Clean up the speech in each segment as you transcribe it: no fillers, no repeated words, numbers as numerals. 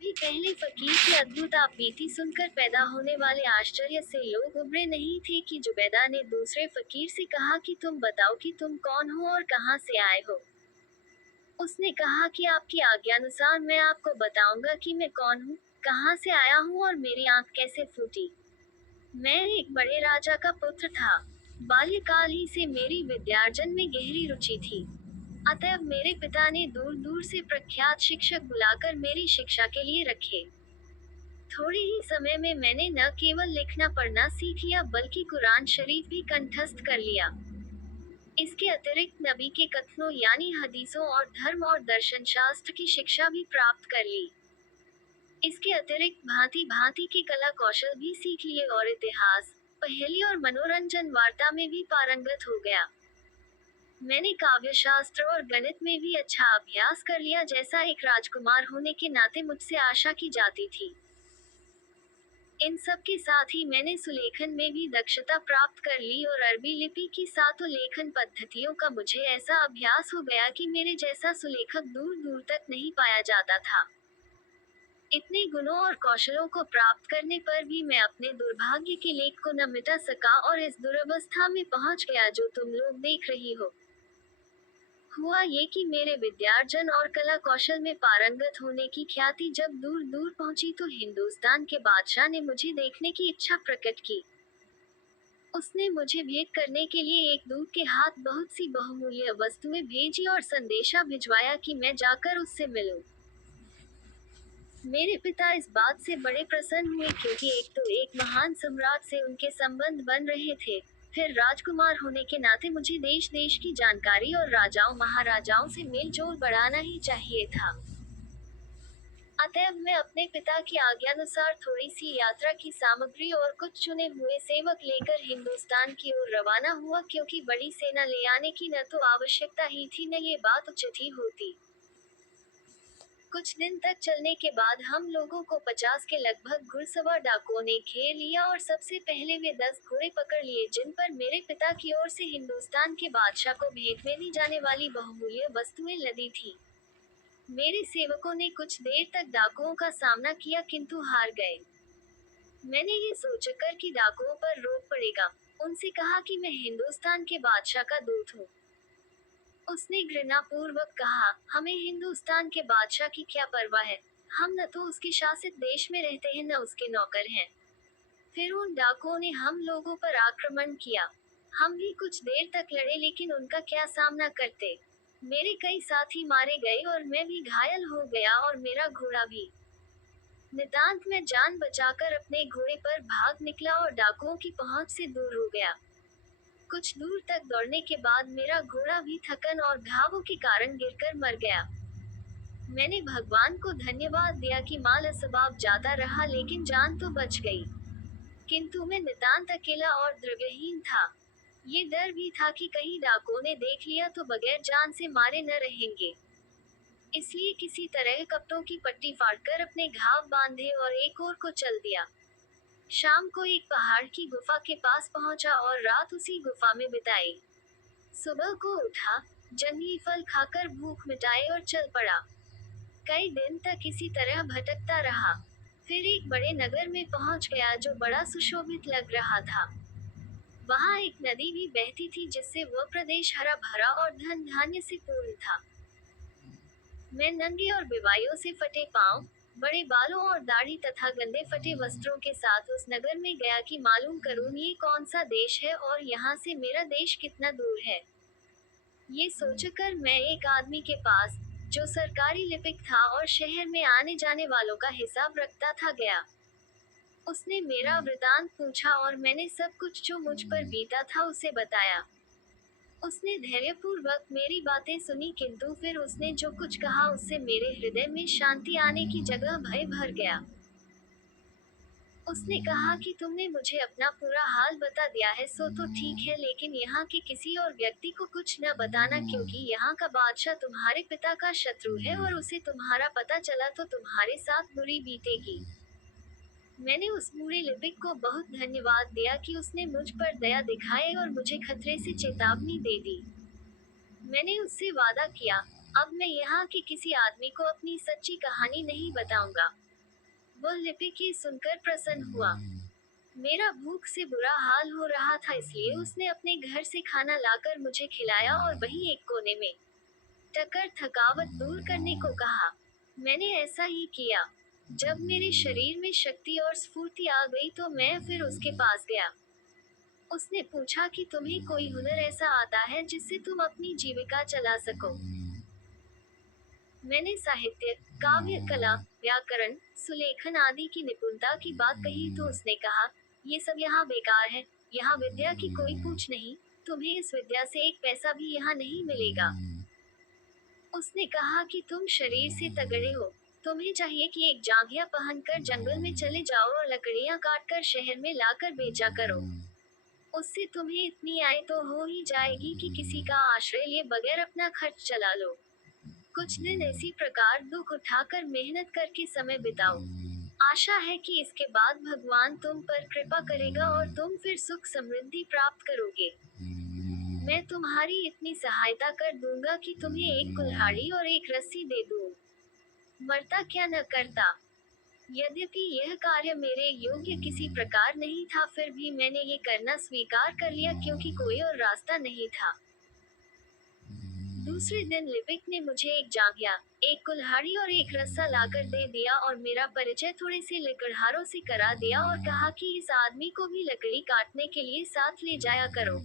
भी पहले फकीर की अद्भुत आपबीती सुनकर पैदा होने वाले आश्चर्य से लोग उबरे नहीं थे कि जुबैदा ने दूसरे फकीर से कहा कि तुम बताओ कि तुम कौन हो और कहां से आए हो। उसने कहा कि आपकी आज्ञानुसार मैं आपको बताऊंगा कि मैं कौन हूँ, कहां से आया हूँ और मेरी आंख कैसे फूटी। मैं एक बड़े राजा का पुत्र था। बाल्यकाल ही से मेरी विद्यार्जन में गहरी रुचि थी। अतएव मेरे पिता ने दूर दूर से प्रख्यात शिक्षक बुलाकर मेरी शिक्षा के लिए रखे। थोड़े ही समय में मैंने न केवल लिखना पढ़ना सीख लिया बल्कि कुरान शरीफ भी कंठस्थ कर लिया। इसके अतिरिक्त नबी के कथनों यानी हदीसों और धर्म और दर्शन शास्त्र की शिक्षा भी प्राप्त कर ली। इसके अतिरिक्त भांति भांति की कला कौशल भी सीख लिए और इतिहास, पहेली और मनोरंजन वार्ता में भी पारंगत हो गया। मैंने काव्य शास्त्र और गणित में भी अच्छा अभ्यास कर लिया जैसा एक राजकुमार होने के नाते मुझसे आशा की जाती थी। इन सब के साथ ही मैंने सुलेखन में भी दक्षता प्राप्त कर ली और अरबी लिपि की सातों लेखन पद्धतियों का मुझे ऐसा अभ्यास हो गया कि मेरे जैसा सुलेखक दूर दूर तक नहीं पाया जाता था। इतने गुणों और कौशलों को प्राप्त करने पर भी मैं अपने दुर्भाग्य के लेख को न मिटा सका और इस दुरवस्था में पहुंच गया जो तुम लोग देख रही हो। हुआ ये कि मेरे विद्यार्जन और कला कौशल में पारंगत होने की ख्याति जब दूर दूर पहुंची तो हिंदुस्तान के बादशाह ने मुझे देखने की इच्छा प्रकट की। उसने मुझे भेंट करने के लिए एक दूत के हाथ बहुत सी बहुमूल्य वस्तुएं भेजी और संदेशा भिजवाया कि मैं जाकर उससे मिलूं। मेरे पिता इस बात से बड़े प्रसन्न हुए क्योंकि एक तो एक महान सम्राट से उनके संबंध बन रहे थे, फिर राजकुमार होने के नाते मुझे देश देश की जानकारी और राजाओं महाराजाओं से मेल जोल बढ़ाना ही चाहिए था। अतएव मैं अपने पिता की आज्ञानुसार थोड़ी सी यात्रा की सामग्री और कुछ चुने हुए सेवक लेकर हिंदुस्तान की ओर रवाना हुआ क्योंकि बड़ी सेना ले आने की न तो आवश्यकता ही थी न ये बात उचित ही होती। कुछ दिन तक चलने के बाद हम लोगों को 50 के लगभग घुड़सवार डाकुओं ने घेर लिया और सबसे पहले वे 10 घोड़े पकड़ लिए जिन पर मेरे पिता की ओर से हिंदुस्तान के बादशाह को भेंट में दी जाने वाली बहुमूल्य वस्तुएं लदी थी। मेरे सेवकों ने कुछ देर तक डाकुओं का सामना किया किंतु हार गए। मैंने ये सोचकर कि डाकुओं पर रोक पड़ेगा, उनसे कहा कि मैं हिंदुस्तान के बादशाह का दूत हूँ। उसने घृणापूर्वक कहा, हमें हिंदुस्तान के बादशाह की क्या परवाह है, हम न तो उसके शासित देश में रहते हैं न उसके नौकर हैं। फिर उन डाकुओं ने हम लोगों पर आक्रमण किया। हम भी कुछ देर तक लड़े लेकिन उनका क्या सामना करते। मेरे कई साथी मारे गए और मैं भी घायल हो गया और मेरा घोड़ा भी। नितांत में जान बचाकर अपने घोड़े पर भाग निकला और डाकुओं की पहुंच से दूर हो गया। कुछ दूर तक दौड़ने के बाद मेरा घोड़ा भी थकन और घावों के कारण गिरकर मर गया। मैंने भगवान को धन्यवाद दिया कि माल असबाब जाता रहा लेकिन जान तो बच गई। किंतु मैं नितांत अकेला और द्रव्यहीन था। ये डर भी था कि कहीं डाकुओं ने देख लिया तो बगैर जान से मारे न रहेंगे। इसलिए किसी तरह कपड़ों की पट्टी फाड़कर अपने घाव बांधे और एक ओर को चल दिया। शाम को एक पहाड़ की गुफा के पास पहुंचा और रात उसी गुफा में बिताई। सुबह को उठा, जंगली फल खाकर भूख मिटाई और चल पड़ा। कई दिन तक इसी तरह भटकता रहा। फिर एक बड़े नगर में पहुंच गया जो बड़ा सुशोभित लग रहा था। वहां एक नदी भी बहती थी जिससे वह प्रदेश हरा भरा और धन धान्य से पूर्ण था। मैं नंगे और बेवाइयों से फटे पांव, बड़े बालों और दाढ़ी तथा गंदे फटे वस्त्रों के साथ उस नगर में गया कि मालूम करूं ये कौन सा देश है और यहाँ से मेरा देश कितना दूर है। ये सोचकर मैं एक आदमी के पास, जो सरकारी लिपिक था और शहर में आने जाने वालों का हिसाब रखता था, गया। उसने मेरा वृतांत पूछा और मैंने सब कुछ जो मुझ पर बीता था उसे बताया। उसने धैर्यपूर्वक मेरी बातें सुनी किंतु फिर उसने जो कुछ कहा उससे मेरे हृदय में शांति आने की जगह भय भर गया। उसने कहा कि तुमने मुझे अपना पूरा हाल बता दिया है सो तो ठीक है लेकिन यहाँ के किसी और व्यक्ति को कुछ न बताना क्योंकि यहाँ का बादशाह तुम्हारे पिता का शत्रु है और उसे तुम्हारा पता चला तो तुम्हारे साथ बुरी बीतेगी। मैंने उस बूढ़े लिपिक को बहुत धन्यवाद दिया कि उसने मुझ पर दया दिखाई और मुझे खतरे से चेतावनी दे दी। मैंने उससे वादा किया, अब मैं यहाँ के किसी आदमी को अपनी सच्ची कहानी नहीं बताऊंगा। वह लिपिक ये सुनकर प्रसन्न हुआ। मेरा भूख से बुरा हाल हो रहा था, इसलिए उसने अपने घर से खाना लाकर मुझे खिलाया और वहीं एक कोने में टकर थकावट दूर करने को कहा। मैंने ऐसा ही किया। जब मेरे शरीर में शक्ति और स्फूर्ति आ गई तो मैं फिर उसके पास गया। उसने पूछा कि तुम्हें कोई हुनर ऐसा आता है जिससे तुम अपनी जीविका चला सको। मैंने साहित्य, काव्य कला, व्याकरण, सुलेखन आदि की निपुणता की बात कही तो उसने कहा, ये सब यहाँ बेकार है। यहाँ विद्या की कोई पूछ नहीं। तुम्हें इस विद्या से एक पैसा भी यहाँ नहीं मिलेगा। उसने कहा कि तुम शरीर से तगड़े हो। तुम्हें चाहिए कि एक जांघिया पहनकर जंगल में चले जाओ और लकड़ियां काटकर शहर में लाकर बेचा करो। उससे तुम्हें इतनी आय तो हो ही जाएगी कि किसी का आश्रय लिए बगैर अपना खर्च चला लो। कुछ दिन इसी प्रकार दुख उठाकर मेहनत करके समय बिताओ। आशा है कि इसके बाद भगवान तुम पर कृपा करेगा और तुम फिर सुख समृद्धि प्राप्त करोगे। मैं तुम्हारी इतनी सहायता कर दूंगा कि तुम्हें एक कुल्हाड़ी और एक रस्सी दे दूं। मरता क्या न करता। यद्यपि यह कार्य मेरे योग्य किसी प्रकार नहीं था, फिर भी मैंने ये करना स्वीकार कर लिया क्योंकि कोई और रास्ता नहीं था। दूसरे दिन लिपिक ने मुझे एक जांघिया, एक कुल्हाड़ी और एक रस्सा लाकर दे दिया और मेरा परिचय थोड़े से लकड़हारों से करा दिया और कहा कि इस आदमी को भी लकड़ी काटने के लिए साथ ले जाया करो।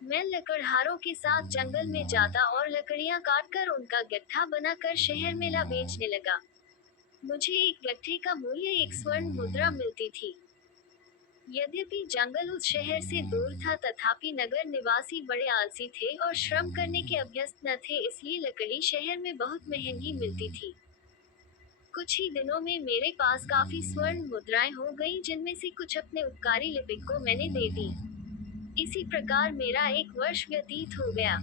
मैं लकड़हारों के साथ जंगल में जाता और लकड़ियां काटकर उनका गट्ठा बनाकर शहर में ला बेचने लगा। मुझे एक गट्ठे का मूल्य 1 स्वर्ण मुद्रा मिलती थी। यद्यपि जंगल उस शहर से दूर था, तथापि नगर निवासी बड़े आलसी थे और श्रम करने के अभ्यस्त न थे, इसलिए लकड़ी शहर में बहुत महंगी मिलती थी। कुछ ही दिनों में मेरे पास काफी स्वर्ण मुद्राएं हो गईं, जिनमें से कुछ अपने उपकारी लिपिक को मैंने दे दी। इसी प्रकार मेरा 1 वर्ष व्यतीत हो गया।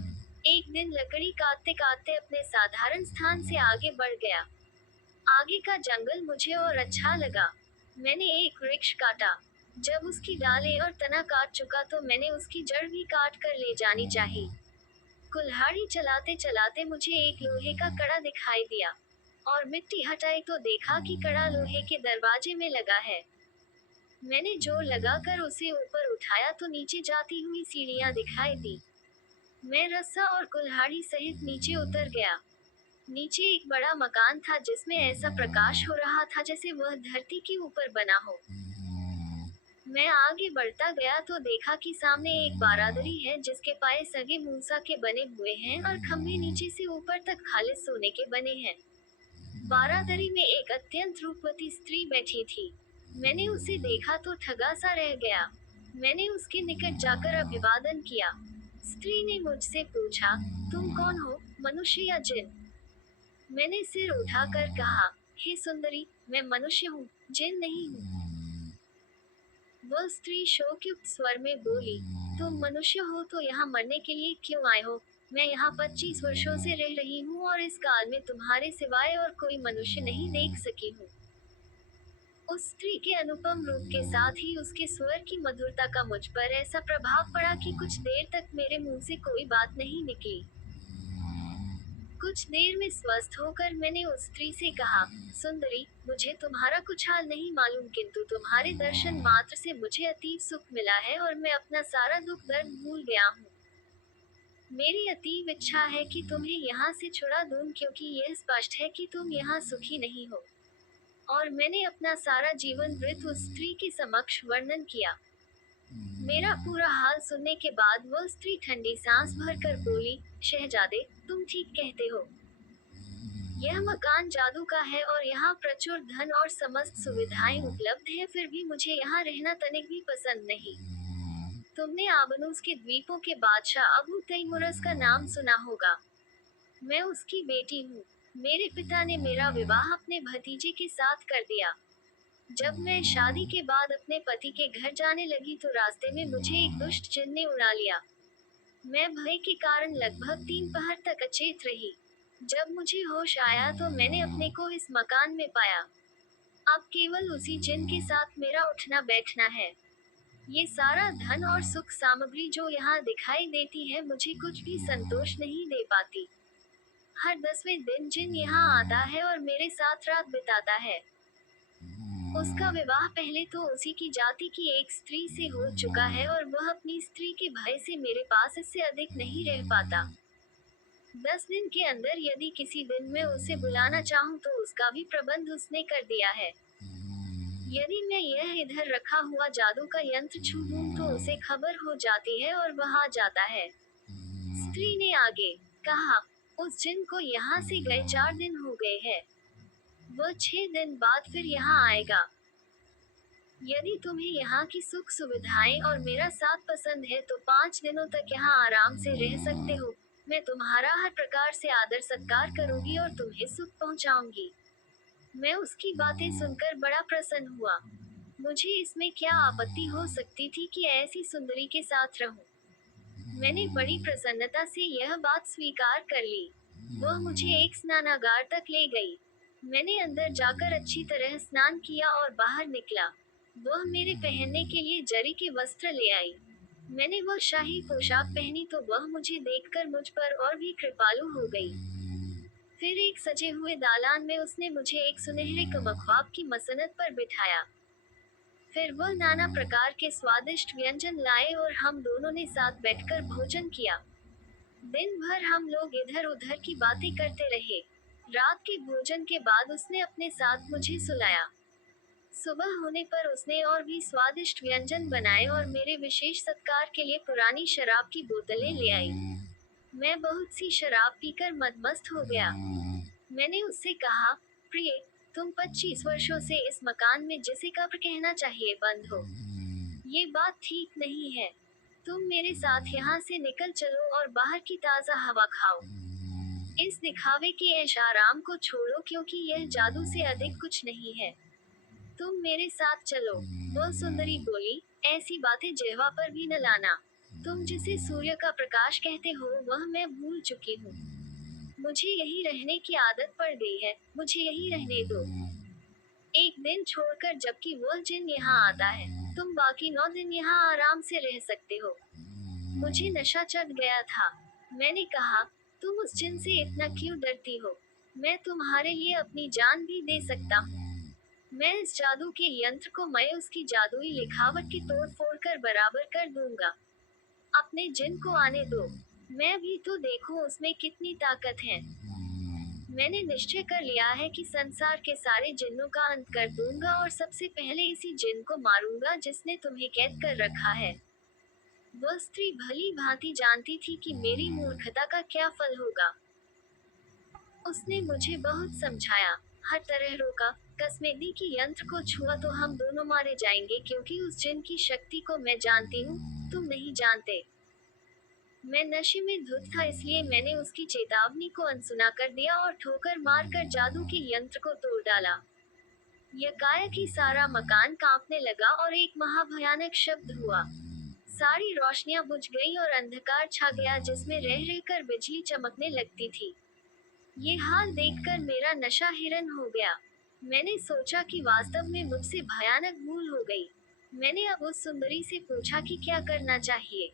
एक दिन लकड़ी काटते काटते अपने साधारण स्थान से आगे बढ़ गया। आगे का जंगल मुझे और अच्छा लगा। मैंने एक वृक्ष काटा। जब उसकी डालें और तना काट चुका तो मैंने उसकी जड़ भी काट कर ले जानी चाहिए। कुल्हाड़ी चलाते चलाते मुझे एक लोहे का कड़ा दिखाई दिया और मिट्टी हटाई तो देखा कि कड़ा लोहे के दरवाजे में लगा है। मैंने जोर लगाकर उसे ऊपर उठाया तो नीचे जाती हुई सीढ़ियां दिखाई दी। मैं रस्सा और कुल्हाड़ी सहित नीचे उतर गया। नीचे एक बड़ा मकान था जिसमें ऐसा प्रकाश हो रहा था जैसे वह धरती के ऊपर बना हो। मैं आगे बढ़ता गया तो देखा कि सामने एक बारादरी है जिसके पाए सगे मूसा के बने हुए हैं और खंभे नीचे से ऊपर तक खालिस सोने के बने हैं। बारादरी में एक अत्यंत रूपवती स्त्री बैठी थी। मैंने उसे देखा तो ठगा सा रह गया। मैंने उसके निकट जाकर अभिवादन किया। स्त्री ने मुझसे पूछा, तुम कौन हो, मनुष्य या जिन? मैंने सिर उठाकर कहा, हे सुंदरी, मैं मनुष्य हूँ, जिन नहीं हूँ। वह स्त्री शोकयुक्त स्वर में बोली, तुम मनुष्य हो तो यहाँ मरने के लिए क्यों आए हो? मैं यहाँ 25 वर्षों से रह रही हूँ और इस काल में तुम्हारे सिवाय और कोई मनुष्य नहीं देख सकी हूँ। उस स्त्री के अनुपम रूप के साथ ही उसके स्वर की मधुरता का मुझ पर ऐसा प्रभाव पड़ा कि कुछ देर तक मेरे मुंह से कोई बात नहीं निकली। कुछ देर में स्वस्थ होकर मैंने उस स्त्री से कहा, सुंदरी, मुझे तुम्हारा कुछ हाल नहीं मालूम, किंतु तुम्हारे दर्शन मात्र से मुझे अतीव सुख मिला है और मैं अपना सारा दुख दर्द भूल गया हूँ। मेरी अतीव इच्छा है कि तुम्हें यहाँ से छुड़ा दूं, क्योंकि यह स्पष्ट है कि तुम यहाँ सुखी नहीं हो। और मैंने अपना सारा जीवन वृत्त उस स्त्री के समक्ष वर्णन किया। मेरा पूरा हाल सुनने के बाद वह स्त्री ठंडी सांस भरकर बोली, शहजादे, तुम ठीक कहते हो। यह मकान जादू का है और यहाँ प्रचुर धन और समस्त सुविधाएं उपलब्ध हैं, फिर भी मुझे यहाँ रहना तनिक भी पसंद नहीं। तुमने आबनूस के द्वीपों के बादशाह अबू तैमुरस का नाम सुना होगा। मैं उसकी बेटी हूँ। मेरे पिता ने मेरा विवाह अपने भतीजे के साथ कर दिया। जब मैं शादी के बाद अपने पति के घर जाने लगी तो रास्ते में मुझे एक दुष्ट जिन ने उड़ा लिया। मैं भय के कारण लगभग 3 पहर तक अचेत रही। जब मुझे होश आया तो मैंने अपने को इस मकान में पाया। अब केवल उसी जिन के साथ मेरा उठना बैठना है। ये सारा धन और सुख सामग्री जो यहाँ दिखाई देती है मुझे कुछ भी संतोष नहीं दे पाती। हर 10वें दिन जिन यहाँ आता है और मेरे साथ रात बिताता है। उसका विवाह पहले तो उसी की जाति की एक स्त्री से हो चुका है और वह अपनी स्त्री के भय से मेरे पास इससे अधिक नहीं रह पाता। 10 दिन के अंदर यदि किसी दिन मैं उसे बुलाना चाहूँ तो उसका भी प्रबंध उसने कर दिया है। यदि मैं यह इधर रखा हुआ जादू का यंत्र छू दूं तो उसे खबर हो जाती है और वह आ जाता है। स्त्री ने आगे कहा, उस जिन को यहाँ से गए 4 दिन हो गए हैं। वह 6 दिन बाद फिर यहाँ आएगा। यदि तुम्हें यहाँ की सुख सुविधाएं और मेरा साथ पसंद है तो 5 दिनों तक यहाँ आराम से रह सकते हो। मैं तुम्हारा हर प्रकार से आदर सत्कार करूंगी और तुम्हें सुख पहुँचाऊंगी। मैं उसकी बातें सुनकर बड़ा प्रसन्न हुआ। मुझे इसमें क्या आपत्ति हो सकती थी कि ऐसी सुंदरी के साथ रहूं। मैंने बड़ी प्रसन्नता से यह बात स्वीकार कर ली। वह मुझे एक स्नानागार तक ले गई। मैंने अंदर जाकर अच्छी तरह स्नान किया और बाहर निकला। वह मेरे पहनने के लिए जरी के वस्त्र ले आई। मैंने वह शाही पोशाक पहनी तो वह मुझे देखकर मुझ पर और भी कृपालु हो गई। फिर एक सजे हुए दालान में उसने मुझे एक सुनहरे कबख्वाब की मसनत पर बिठाया। फिर वह नाना प्रकार के स्वादिष्ट व्यंजन लाए और हम दोनों ने साथ बैठकर भोजन किया। दिन भर हम लोग इधर उधर की बातें करते रहे। रात के भोजन के बाद उसने अपने साथ मुझे सुलाया। सुबह होने पर उसने और भी स्वादिष्ट व्यंजन बनाए और मेरे विशेष सत्कार के लिए पुरानी शराब की बोतलें ले आई। मैं बहुत सी शराब पीकर मदमस्त हो गया। मैंने उससे कहा, प्रिय, तुम 25 वर्षों से इस मकान में जिसे कब्र कहना चाहिए बंद हो। ये बात ठीक नहीं है। तुम मेरे साथ यहाँ से निकल चलो और बाहर की ताज़ा हवा खाओ। इस दिखावे के ऐश आराम को छोड़ो क्योंकि यह जादू से अधिक कुछ नहीं है। तुम मेरे साथ चलो। वह सुंदरी बोली, ऐसी बातें जिह्वा पर भी न लाना। तुम जिसे सूर्य का प्रकाश कहते हो वह मैं भूल चुकी हूँ। मुझे यही रहने की आदत पड़ गई है, मुझे यही रहने दो। एक दिन छोड़कर जबकि वह जिन यहाँ आता है, तुम बाकी 9 दिन यहाँ आराम से रह सकते हो। मुझे नशा चढ़ गया था। मैंने कहा, तुम उस जिन से इतना क्यों डरती हो? मैं तुम्हारे लिए अपनी जान भी दे सकता हूँ। मैं इस जादू के यंत्र को मैं उसकी जादुई लिखावट की तोड़ फोड़ कर बराबर कर दूंगा। अपने जिन को आने दो। मैं भी तो देखूं उसमें कितनी ताकत है। मैंने निश्चय कर लिया है कि संसार के सारे जिन्नों का अंत कर दूंगा और सबसे पहले इसी जिन को मारूंगा जिसने तुम्हें कैद कर रखा है। वह स्त्री भली भांति जानती थी कि मेरी मूर्खता का क्या फल होगा। उसने मुझे बहुत समझाया, हर तरह रोका। कसमें दी कि यंत्र को छुआ तो हम दोनों मारे जाएंगे क्योंकि उस जिन की शक्ति को मैं जानती हूँ, तुम नहीं जानते। मैं नशे में धुत था इसलिए मैंने उसकी चेतावनी को अनसुना कर दिया और ठोकर मारकर जादू के यंत्र को तोड़ डाला। यकायक ही सारा मकान कांपने लगा और एक महाभयानक शब्द हुआ। सारी रोशनियां बुझ गईं और अंधकार छा गया जिसमें रह रहकर बिजली चमकने लगती थी। ये हाल देखकर मेरा नशा हिरन हो गया। मैंने सोचा कि वास्तव में मुझसे भयानक भूल हो गई। मैंने अब उस सुंदरी से पूछा कि क्या करना चाहिए।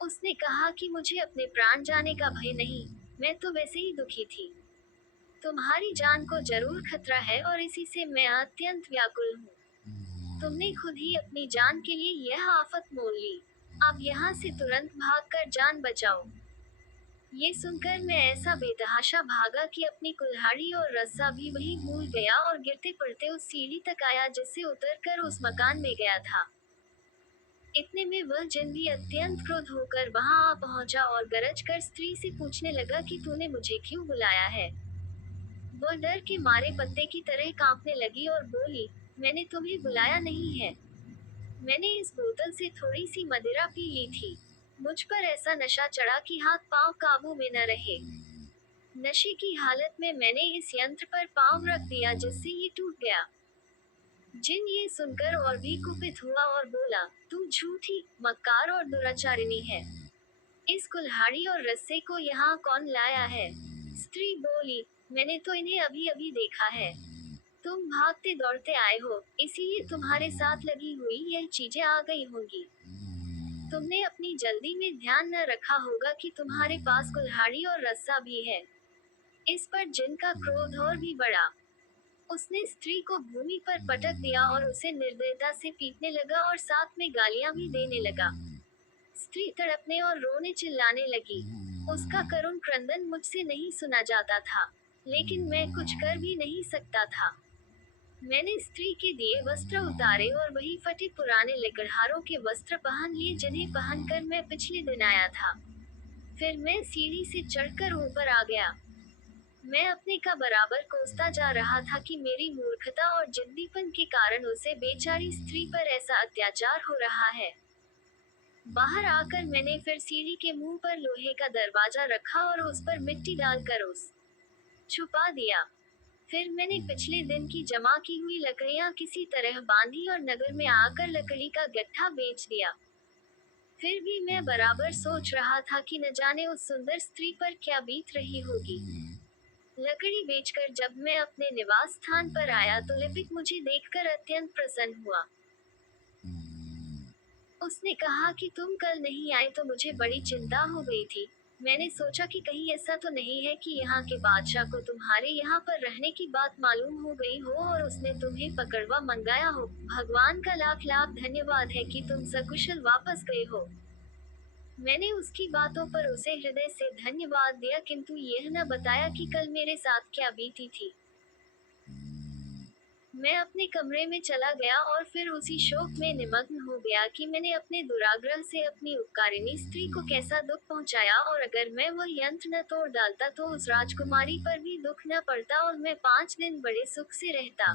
उसने कहा कि मुझे अपने प्राण जाने का भय नहीं, मैं तो वैसे ही दुखी थी। तुम्हारी जान को जरूर खतरा है और इसी से मैं अत्यंत व्याकुल हूँ। तुमने खुद ही अपनी जान के लिए यह आफत मोल ली। अब यहाँ से तुरंत भागकर जान बचाओ। ये सुनकर मैं ऐसा बेतहाशा भागा कि अपनी कुल्हाड़ी और रस्सा भी वहीं भूल गया और गिरते पड़ते उस सीढ़ी तक आया जिससे उतरकर उस मकान में गया था। इतने में वह जिन भी अत्यंत क्रोध होकर वहां आ पहुंचा और गरज कर स्त्री से पूछने लगा कि तूने मुझे क्यों बुलाया है। वह डर के मारे पत्ते की तरह कांपने लगी और बोली, मैंने तुम्हें बुलाया नहीं है। मैंने इस बोतल से थोड़ी सी मदिरा पी ली थी। मुझ पर ऐसा नशा चढ़ा कि हाथ पांव काबू में न रहे। नशे की हालत में मैंने इस यंत्र पर पांव रख दिया जिससे ये टूट गया। जिन ये सुनकर और भी कुपित हुआ और बोला, तू झूठी, मक्कार और दुराचारिणी है। इस कुल्हाड़ी और रस्से को यहाँ कौन लाया है? स्त्री बोली, मैंने तो इन्हें अभी अभी देखा है। तुम भागते दौड़ते आए हो, इसीलिए तुम्हारे साथ लगी हुई यह चीजें आ गई होंगी। तुमने अपनी जल्दी में ध्यान न रखा होगा कि तुम्हारे पास कुल्हाड़ी और रस्सा भी है। इस पर जिन का क्रोध और भी बढ़ा। उसने स्त्री को भूमि पर पटक दिया और उसे निर्दयता से पीटने लगा और साथ में गालियां भी देने लगा। स्त्री तड़पने और रोने चिल्लाने लगी। उसका करुण क्रंदन मुझसे नहीं सुना जाता था, लेकिन मैं कुछ कर भी नहीं सकता था। मैंने स्त्री के दिए वस्त्र उतारे और वही फटे पुराने लकड़हारों के वस्त्र पहन लिए जिन्हें पहनकर मैं पिछले दिन आया था। फिर मैं सीढ़ी से चढ़कर ऊपर आ गया। मैं अपने का बराबर कोसता जा रहा था कि मेरी मूर्खता और जिद्दीपन के कारण उसे बेचारी स्त्री पर ऐसा अत्याचार हो रहा है। बाहर आकर मैंने फिर सीढ़ी के मुंह पर लोहे का दरवाजा रखा और उस पर मिट्टी डालकर उस छुपा दिया। फिर मैंने पिछले दिन की जमा की हुई लकड़ियां किसी तरह बांधी और नगर में आकर लकड़ी का गट्ठा बेच दिया। फिर भी मैं बराबर सोच रहा था कि न जाने उस सुंदर स्त्री पर क्या बीत रही होगी। लकड़ी बेचकर जब मैं अपने निवास स्थान पर आया तो लिपिक मुझे देखकर अत्यंत प्रसन्न हुआ। उसने कहा कि तुम कल नहीं आए तो मुझे बड़ी चिंता हो गई थी। मैंने सोचा कि कहीं ऐसा तो नहीं है कि यहाँ के बादशाह को तुम्हारे यहाँ पर रहने की बात मालूम हो गई हो और उसने तुम्हें पकड़वा मंगाया हो। भगवान का लाख लाख धन्यवाद है कि तुम सकुशल वापस गए हो। मैंने उसकी बातों पर उसे हृदय से धन्यवाद दिया, किंतु यह न बताया कि कल मेरे साथ क्या बीती थी। मैं अपने कमरे में चला गया और फिर उसी शोक में निमग्न हो गया कि मैंने अपने दुराग्रह से अपनी उपकारिणी स्त्री को कैसा दुख पहुंचाया, और अगर मैं वह यंत्र न तोड़ डालता तो उस राजकुमारी पर भी दुख न पड़ता और मैं 5 दिन बड़े सुख से रहता।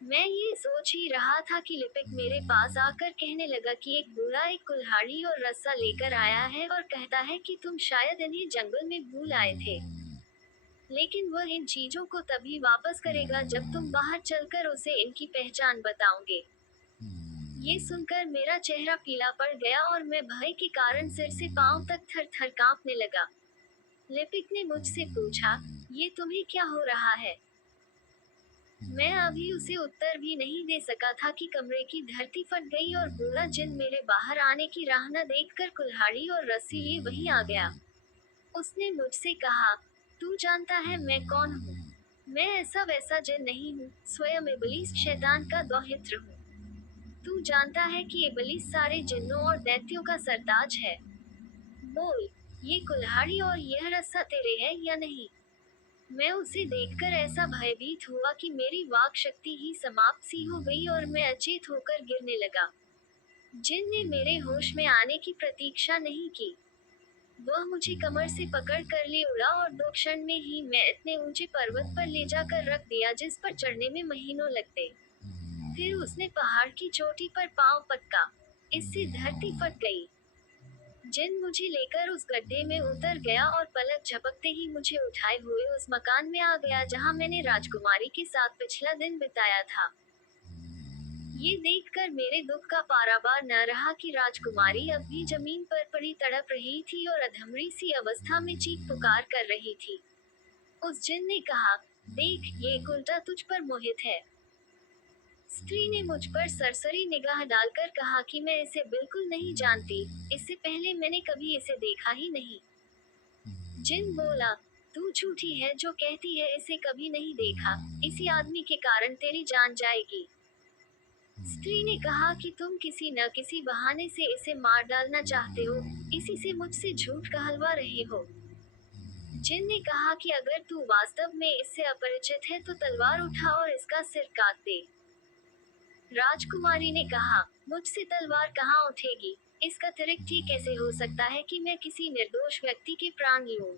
मैं ये सोच ही रहा था कि लिपिक मेरे पास आकर कहने लगा कि एक बूढ़ा एक कुल्हाड़ी और रस्सा लेकर आया है और कहता है कि तुम शायद इन्हें जंगल में भूल आए थे, लेकिन वह इन चीजों को तभी वापस करेगा जब तुम बाहर चलकर उसे इनकी पहचान बताओगे। ये सुनकर मेरा चेहरा पीला पड़ गया और मैं भय के कारण सिर से पांव तक थर थर कांपने लगा। लिपिक ने मुझसे पूछा, ये तुम्हें क्या हो रहा है? मैं अभी उसे उत्तर भी नहीं दे सका था कि कमरे की धरती फट गई और बूढ़ा जिन मेरे बाहर आने की राह न देखकर कुल्हाड़ी और रस्सी लिए वहीं आ गया। उसने मुझसे कहा, तू जानता है मैं कौन हूँ? मैं ऐसा वैसा जिन नहीं हूँ, स्वयं इबलीस शैतान का दौहित्र हूँ। तू जानता है कि इबलीस सारे जिन्नों और दैत्यों का सरताज है। बोल, ये कुल्हाड़ी और यह रस्सा तेरे है या नहीं? मैं उसे देखकर ऐसा भयभीत हुआ कि मेरी वाक शक्ति ही समाप्त सी हो गई और मैं अचेत होकर गिरने लगा। जिन ने मेरे होश में आने की प्रतीक्षा नहीं की। वह मुझे कमर से पकड़ कर ले उड़ा और 2 क्षण में ही मैं इतने ऊंचे पर्वत पर ले जाकर रख दिया जिस पर चढ़ने में महीनों लगते। फिर उसने पहाड़ की चोटी पर पांव पटका। इससे धरती फट गई। जिन मुझे लेकर उस गड्ढे में उतर गया और पलक झपकते ही मुझे उठाए हुए उस मकान में आ गया जहां मैंने राजकुमारी के साथ पिछला दिन बिताया था। ये देखकर मेरे दुख का पारावार न रहा कि राजकुमारी अब भी जमीन पर पड़ी तड़प रही थी और अधमरी सी अवस्था में चीख पुकार कर रही थी। उस जिन ने कहा, देख, ये एक उल्टा तुझ पर मोहित है। स्त्री ने मुझ पर सरसरी निगाह डालकर कहा कि मैं इसे बिल्कुल नहीं जानती, इससे पहले मैंने कभी इसे देखा ही नहीं। जिन बोला, तू झूठी है जो कहती है इसे कभी नहीं देखा, इसी आदमी के कारण तेरी जान जाएगी। स्त्री ने कहा कि तुम किसी न किसी बहाने से इसे मार डालना चाहते हो, इसी से मुझसे झूठ कहलवा रहे हो। जिन ने कहा कि अगर तू वास्तव में इससे अपरिचित है तो तलवार उठा और इसका सिर काट दे। राजकुमारी ने कहा, मुझसे तलवार कहाँ उठेगी? इसका अतिरिक्त ही कैसे हो सकता है कि मैं किसी निर्दोष व्यक्ति के प्राण लूं?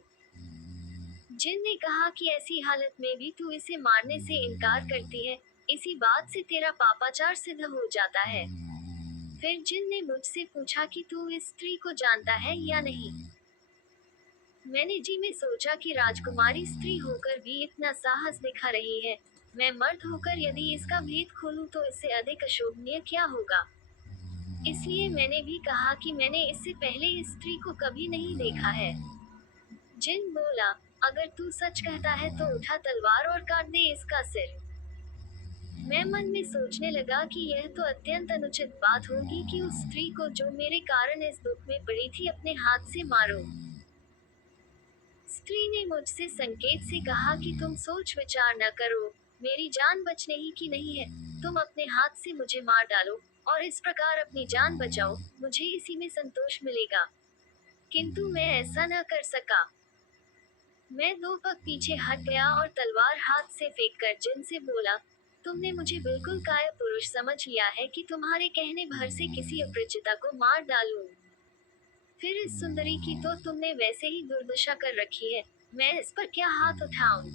जिन ने कहा कि ऐसी हालत में भी तू इसे मारने से इनकार करती है, इसी बात से तेरा पापाचार सिद्ध हो जाता है। फिर जिन ने मुझसे पूछा कि तू इस स्त्री को जानता है या नहीं। मैंने जी में सोचा कि राजकुमारी स्त्री होकर भी इतना साहस दिखा रही है, मैं मर्द होकर यदि इसका भेद खोलूं तो इससे अधिक अशोभनीय क्या होगा। इसलिए मैंने भी कहा कि मैंने इससे पहले इस स्त्री को कभी नहीं देखा है। जिन बोला, अगर तू सच कहता है तो उठा तलवार और काट दे इसका सिर। मैं मन में सोचने लगा कि यह तो अत्यंत अनुचित बात होगी कि उस स्त्री को जो मेरे कारण इस दुख में पड़ी थी अपने हाथ से मारूं। स्त्री ने मुझसे संकेत से कहा कि तुम सोच विचार न करो, मेरी जान बचने ही की नहीं है, तुम अपने हाथ से मुझे मार डालो और इस प्रकार अपनी जान बचाओ, मुझे इसी में संतोष मिलेगा। किंतु मैं ऐसा न कर सका। मैं 2 पग पीछे हट गया और तलवार हाथ से फेंक कर जिन से बोला, तुमने मुझे बिल्कुल काय पुरुष समझ लिया है कि तुम्हारे कहने भर से किसी अपरिचिता को मार डालूं। फिर इस सुंदरी की तो तुमने वैसे ही दुर्दशा कर रखी है, मैं इस पर क्या हाथ उठाऊं?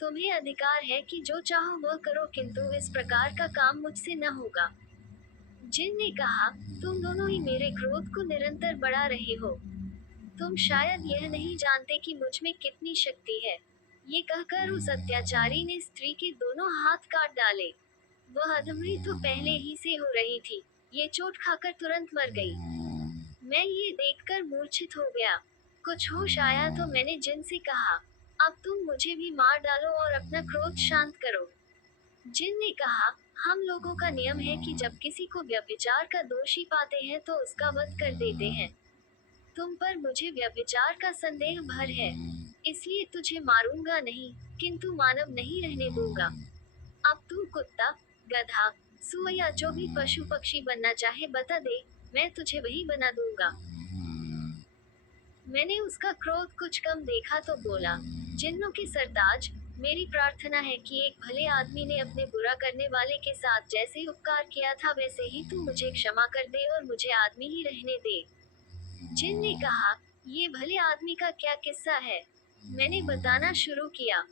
तुम्हें अधिकार है कि जो चाहो वह करो, किंतु इस प्रकार का काम मुझसे न होगा। जिन ने कहा, तुम दोनों ही मेरे क्रोध को निरंतर बढ़ा रहे हो। तुम शायद यह नहीं जानते कि मुझ में कितनी शक्ति है। ये कहकर उस अत्याचारी ने स्त्री के दोनों हाथ काट डाले। वह अधमरी तो पहले ही से हो रही थी, ये चोट खाकर तुरंत मर गई। मैं ये देखकर मूर्छित हो गया। कुछ होश आया तो मैंने जिन से कहा, अब तुम मुझे भी मार डालो और अपना क्रोध शांत करो। जिन ने कहा, हम लोगों का नियम है कि जब किसी को व्यभिचार का दोषी पाते हैं तो उसका वध कर देते हैं। तुम पर मुझे व्यभिचार का संदेह भर है, इसलिए तुझे मारूंगा नहीं, किंतु मानव नहीं रहने दूंगा। अब तू कुत्ता, गधा, सुअर या जो भी पशु पक्षी बनना चाहे बता दे, मैं तुझे वही बना दूंगा। मैंने उसका क्रोध कुछ कम देखा तो बोला, जिन्नों के सरताज, मेरी प्रार्थना है कि एक भले आदमी ने अपने बुरा करने वाले के साथ जैसे उपकार किया था वैसे ही तू मुझे क्षमा कर दे और मुझे आदमी ही रहने दे। जिन ने कहा, ये भले आदमी का क्या किस्सा है? मैंने बताना शुरू किया।